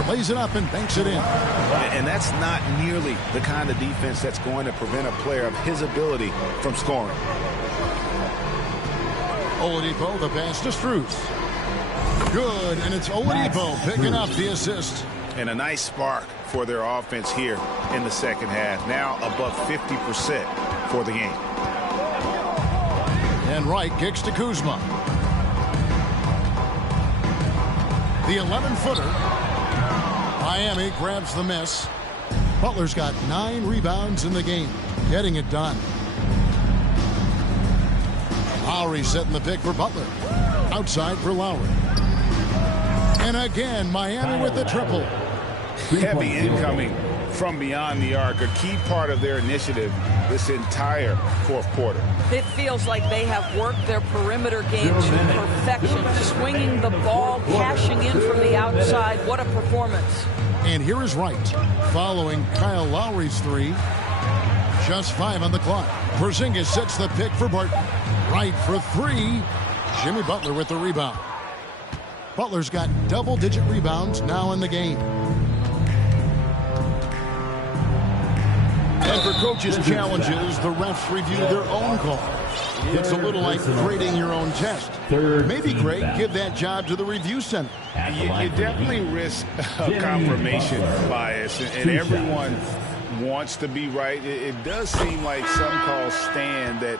Lays it up and banks it in. And that's not nearly the kind of defense that's going to prevent a player of his ability from scoring. Oladipo, the pass to Strus. Good, and it's Oladipo picking up the assist. And a nice spark for their offense here in the second half. Now above 50% for the game. And Wright kicks to Kuzma. The 11-footer. Miami grabs the miss. Butler's got 9 rebounds in the game, getting it done. Lowry setting the pick for Butler. Outside for Lowry. And again, Miami with the triple. Heavy incoming from beyond the arc, a key part of their initiative this entire fourth quarter. It feels like they have worked their perimeter game to perfection, swinging the ball, cashing in from the outside. What a performance. And here is Wright, following Kyle Lowry's 3. Just 5 on the clock. Porzingis sets the pick for Barton. Wright for 3. Jimmy Butler with the rebound. Butler's got double-digit rebounds now in the game. And for coaches' challenges, the refs review their own call. It's a little like grading your own test. Maybe, Greg, give that job to the review center. You definitely risk a confirmation bias, and everyone wants to be right. It does seem like some calls stand that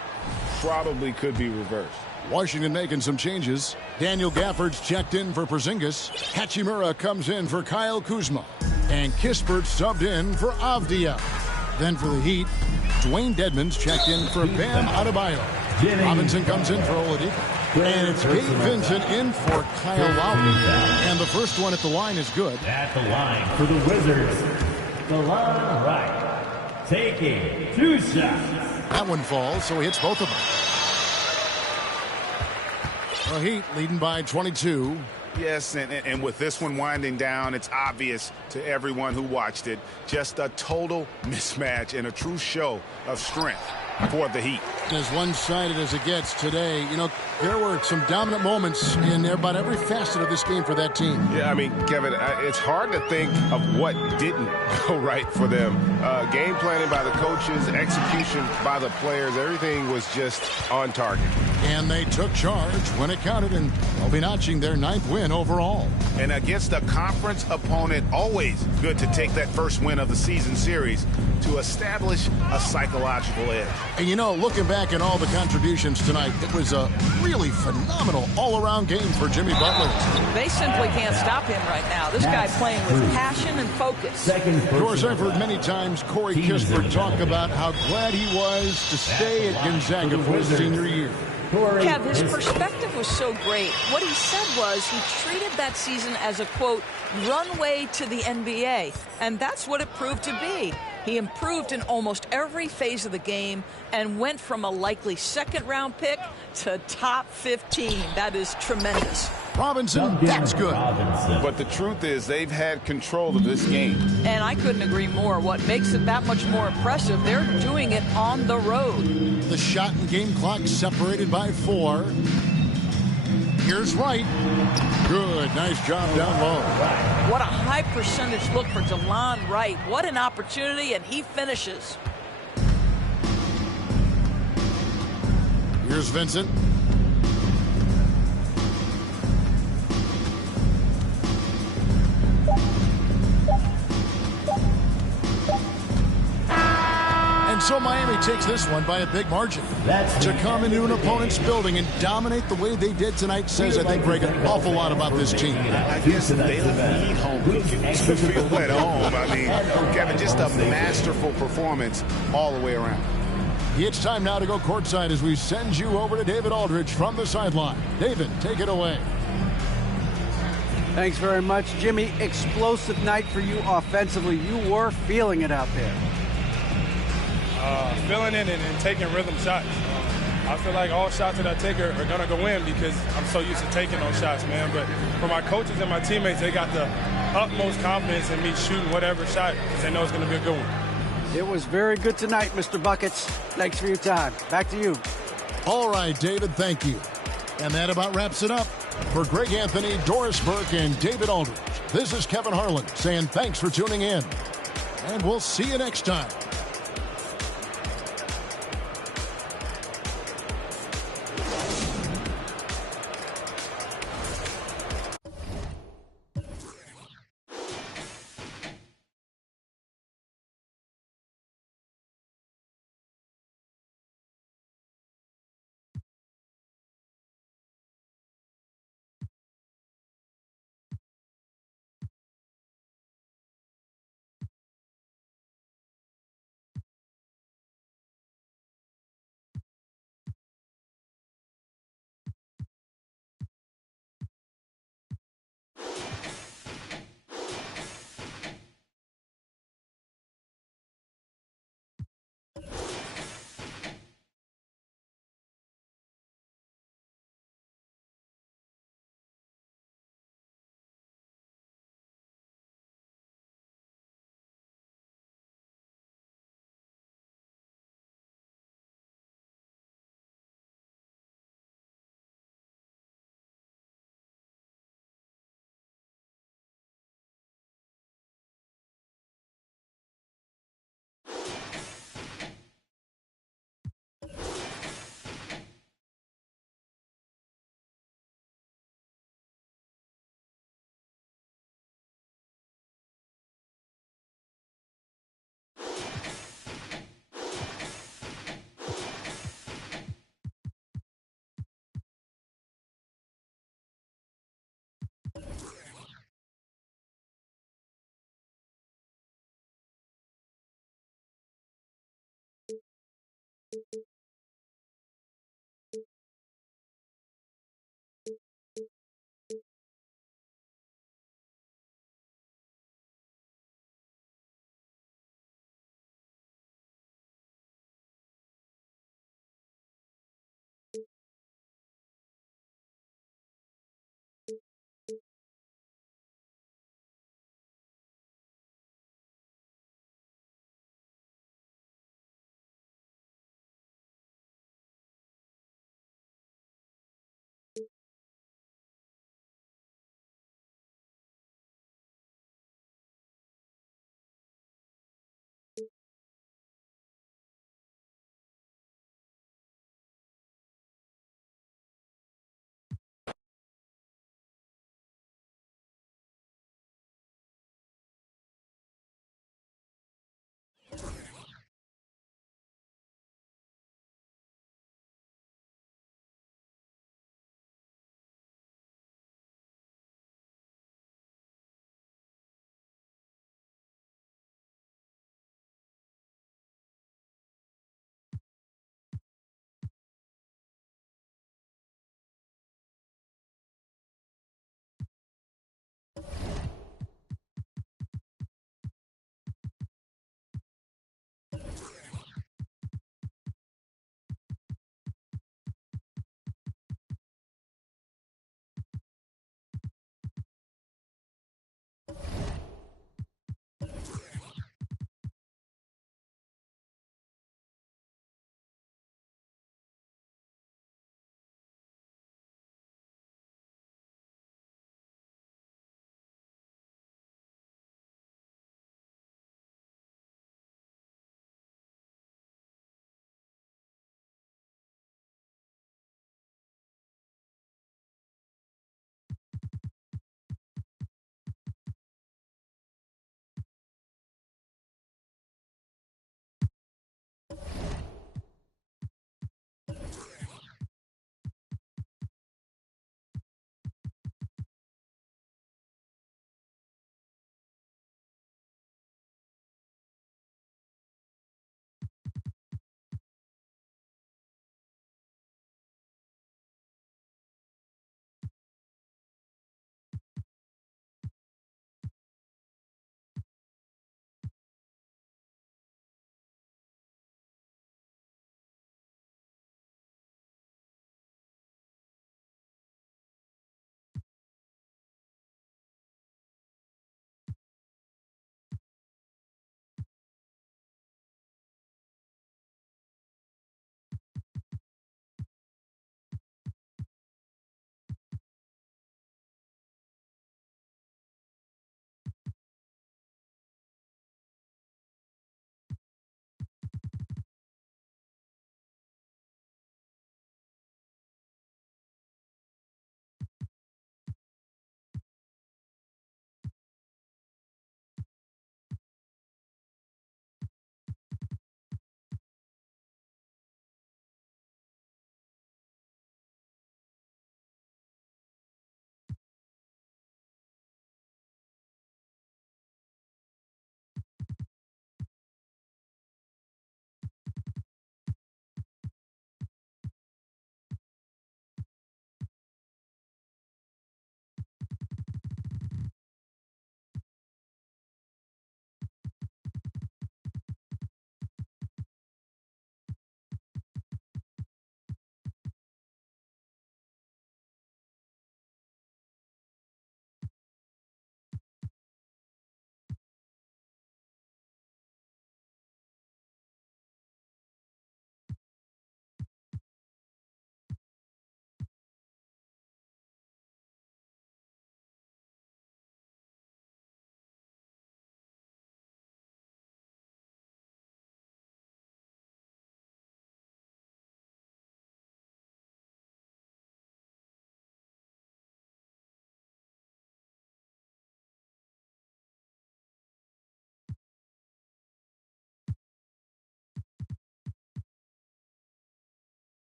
probably could be reversed. Washington making some changes. Daniel Gafford's checked in for Porzingis. Hachimura comes in for Kyle Kuzma. And Kispert subbed in for Avdia. Then for the Heat, Dwayne Dedmon's checked in for Bam Adebayo. Robinson comes in for Oladipo. And it's Gabe Vincent in for Kyle Lowry. And the first one at the line is good. At the line for the Wizards, DeLon Wright, taking 2 shots. That one falls, so he hits both of them. The Heat leading by 22. Yes, and with this one winding down, it's obvious to everyone who watched it. Just a total mismatch and a true show of strength for the Heat. As one-sided as it gets today, you know, there were some dominant moments in about every facet of this game for that team. Yeah, I mean, Kevin, it's hard to think of what didn't go right for them. Game planning by the coaches, execution by the players, everything was just on target. And they took charge when it counted, and they'll be notching their 9th win overall. And against a conference opponent, always good to take that first win of the season series to establish a psychological edge. And you know, looking back at all the contributions tonight, it was a really phenomenal all-around game for Jimmy Butler. They simply can't stop him right now. This guy playing with passion and focus. Of course, I've heard many times Corey Kispert talk about how glad he was to stay at Gonzaga for his senior year. Kev, his perspective was so great. What he said was he treated that season as a, quote, runway to the NBA. And that's what it proved to be. He improved in almost every phase of the game and went from a likely second-round pick to top 15. That is tremendous. Robinson, that's good. But the truth is they've had control of this game. And I couldn't agree more. What makes it that much more impressive, they're doing it on the road. The shot and game clock separated by 4. Here's Wright. Good. Nice job down low. What a high percentage look for DeLon Wright. What an opportunity, and he finishes. Here's Vincent. And so Miami takes this one by a big margin. To come into an opponent's building and dominate the way they did tonight says, I think, Greg, an awful lot about this team. I guess they need home cooking to feel at home. I mean, Kevin, just a masterful performance all the way around. It's time now to go courtside as we send you over to David Aldridge from the sideline. David, take it away. Thanks very much, Jimmy. Explosive night for you offensively. You were feeling it out there. Feeling it and taking rhythm shots. I feel like all shots that I take are going to go in because I'm so used to taking those shots, man. But for my coaches and my teammates, they got the utmost confidence in me shooting whatever shot because they know it's going to be a good one. It was very good tonight, Mr. Buckets. Thanks for your time. Back to you. All right, David, thank you. And that about wraps it up. For Greg Anthony, Doris Burke, and David Aldridge, this is Kevin Harlan saying thanks for tuning in. And we'll see you next time.